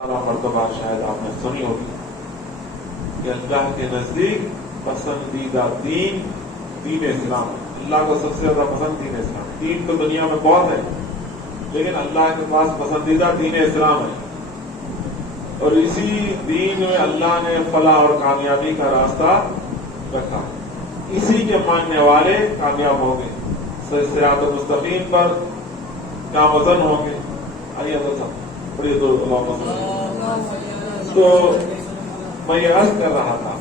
مرتبہ شاید آپ نے سنی ہوگی کہ اللہ کے نزدیک پسندیدہ دین دین اسلام ہے۔ اللہ کو سب سے زیادہ پسند دین اسلام۔ دین تو دنیا میں بہت ہے لیکن اللہ کے پاس پسندیدہ دین اسلام ہے، اور اسی دین میں اللہ نے فلاح اور کامیابی کا راستہ رکھا۔ اسی کے ماننے والے کامیاب ہوں گے، صراط مستقیم پر نامزن ہوں گے۔ آئیے تو میں یہ عرض کر رہا تھا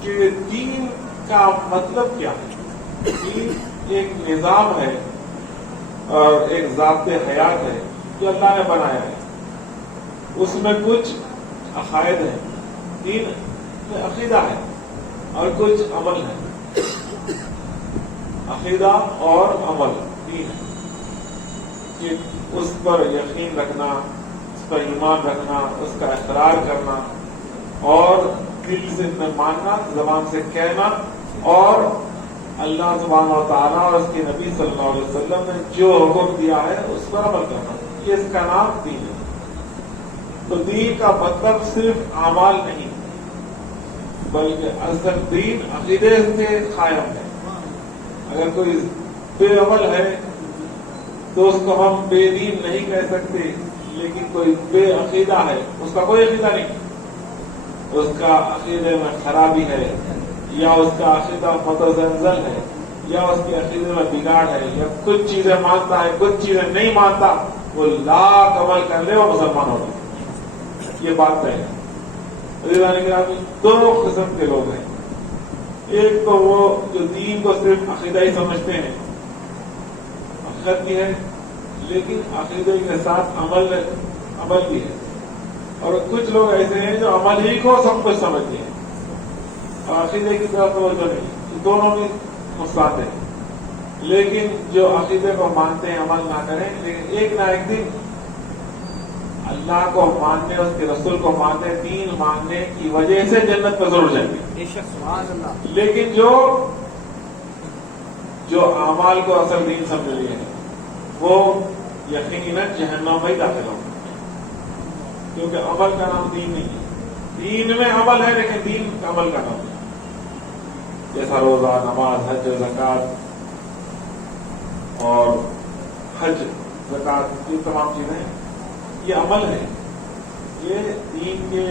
کہ دین کا مطلب کیا ہے؟ دین ایک نظام ہے اور ایک ضابط حیات ہے جو اللہ نے بنایا ہے۔ اس میں کچھ عقائد ہیں، دین میں عقیدہ ہے اور کچھ عمل ہے۔ عقیدہ اور عمل دین ہے کہ اس پر یقین رکھنا، اس پر ایمان رکھنا، اس کا اقرار کرنا اور دل سے ماننا، زبان سے کہنا، اور اللہ سبحانہ و تعالیٰ اور اس کے نبی صلی اللہ علیہ وسلم نے جو حکم دیا ہے اس پر عمل کرنا، یہ اس کا نام دین ہے۔ تو دین کا مطلب صرف اعمال نہیں بلکہ اصل دین عقیدے سے قائم ہے۔ اگر کوئی بے عمل ہے تو اس کو ہم بے دین نہیں کہہ سکتے، لیکن کوئی بے عقیدہ ہے، اس کا کوئی عقیدہ نہیں، اس کا عقیدے میں خرابی ہے، یا اس کا عقیدہ متزلزل ہے، یا اس کے عقیدے میں بگاڑ ہے، یا کچھ چیزیں مانتا ہے کچھ چیزیں نہیں مانتا، وہ لاکھ عمل کر لے وہ مسلمان ہوگا، یہ بات طے ہے۔ دو قسم کے لوگ ہیں، ایک تو وہ جو دین کو صرف عقیدہ ہی سمجھتے ہیں، حقیقت بھی ہے لیکن عقیدے کے ساتھ عمل بھی ہے، اور کچھ لوگ ایسے ہیں جو عمل ہی کو سب کچھ سمجھتے ہیں اور عقیدے کی طرف توجہ نہیں۔ دونوں بھی نقصان ہے، لیکن جو عقیدے کو مانتے ہیں عمل نہ کریں، لیکن ایک نہ ایک دن اللہ کو ماننے، اس کے رسول کو ماننے، دین ماننے کی وجہ سے جنت پر ضرور جائیں گے۔ لیکن جو اعمال کو اصل دین سمجھ لیے ہیں وہ یقیناً جہنم میں ہی داخل ہوں گے، کیونکہ عمل کا نام دین نہیں ہے۔ دین میں عمل ہے لیکن دین عمل کا نام نہیں، جیسا روزہ، نماز، حج، زکوٰۃ اور حج، زکوٰۃ، یہ تمام چیزیں یہ عمل ہے، یہ دین کے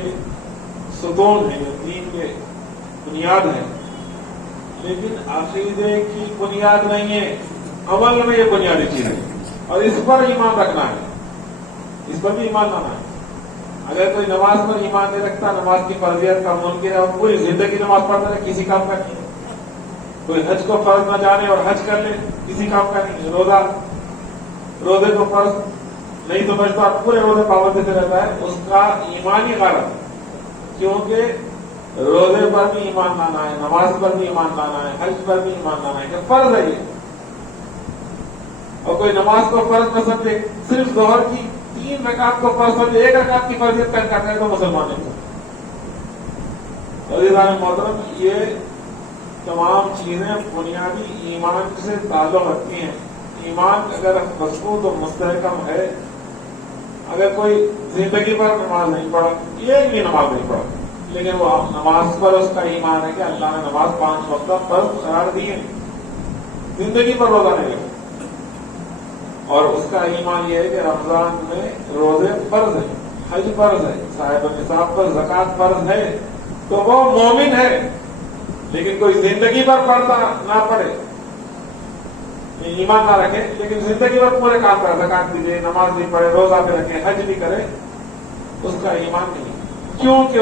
ستون ہیں، یہ دین کے بنیاد ہیں، لیکن عقیدے کی بنیاد نہیں ہے، عمل میں یہ بنیادی چیز ہے، اور اس پر ایمان رکھنا ہے، اس پر بھی ایمان لانا ہے۔ اگر کوئی نماز پر ایمان نہیں رکھتا، نماز کی فرضیت کا منکر ہے اور پوری زندگی نماز پڑھتا رہے، کسی کام کا نہیں ہے۔ کوئی حج کو فرض نہ جانے اور حج کر لے، کسی کام کا نہیں ہے۔ روزے کو فرض نہیں سمجھتا، پورے روزے پابندی سے رہتا ہے، اس کا ایمان ہی غلط ہے، کیونکہ روزے پر بھی ایمان لانا ہے، نماز پر بھی ایمان لانا ہے، حج پر بھی ایمان لانا ہے کہ فرض ہے یہ۔ اور کوئی نماز کو فرض نہ سمجھے، صرف ظہر کی 3 رکعت کو فرض سمجھے، 1 رکعت کی فرضیت کا انکار کرے تو مسلمان نہیں۔ عزیزان محترم، یہ تمام چیزیں بنیادی ایمان سے تعلق رکھتی ہیں۔ ایمان اگر مضبوط و مستحکم ہے، اگر کوئی زندگی پر نماز نہیں پڑھا، یہ بھی نماز نہیں پڑھا، لیکن وہ نماز پر اس کا ایمان ہے کہ اللہ نے نماز 5 وقتہ فرض قرار دی ہے، زندگی پر روزہ نہیں ہے، اور اس کا ایمان یہ ہے کہ رمضان میں روزے فرض ہیں، حج فرض ہے، صاحب نصاب پر زکوٰۃ فرض ہے، تو وہ مومن ہے۔ لیکن کوئی زندگی پر پڑھتا نہ پڑھے، ایمان نہ رکھے، لیکن زندگی پر پورے کام کرے، زکوٰۃ بھی دے، نماز بھی پڑھے، روزہ بھی رکھے، حج بھی کرے، اس کا ایمان نہیں، کیونکہ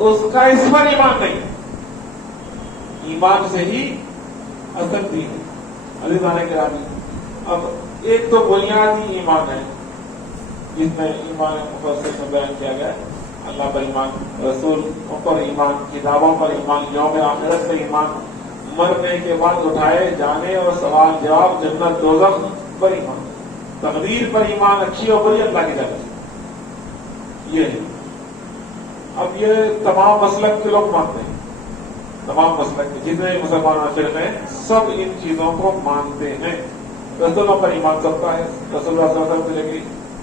اس کا اس پر ایمان نہیں۔ ایمان سے ہی اصل دین ہے۔ عزیزان گرامی، اب ایک تو بنیادی ایمان ہے جس میں ایمان مفصل میں بیان کیا گیا ہے، اللہ پر ایمان، رسول پر ایمان، کتابوں پر ایمان، یوم آخرت پر ایمان، مرنے کے بعد اٹھائے جانے اور سوال جواب، جنت دوزخ پر ایمان، تقدیر پر ایمان، اچھی اور بری اللہ کی طرف، یہ ہے۔ اب یہ تمام مسلک کے لوگ مانتے ہیں، تمام مسلک کے جتنے مسلمان فرقے ہیں سب ان چیزوں کو مانتے ہیں۔ رسولوں پر ایمان سب کا ہے، رسول اللہ صلی اللہ علیہ وسلم سے لے کے